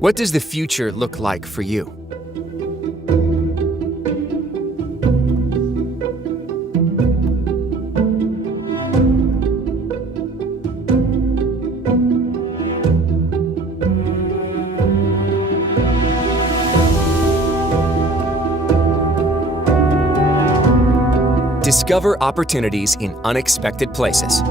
What does the future look like for you? Discover opportunities in unexpected places.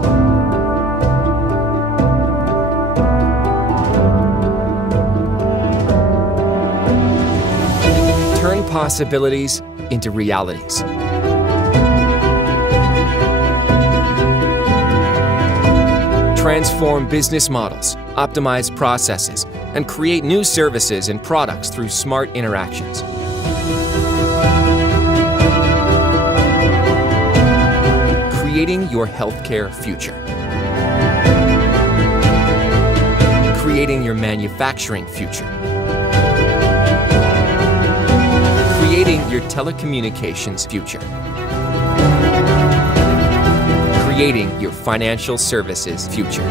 Turn possibilities into realities. Transform business models, optimize processes, and create new services and products through smart interactions. Creating your healthcare future. Creating your manufacturing future. Creating your telecommunications future. Creating your financial services future.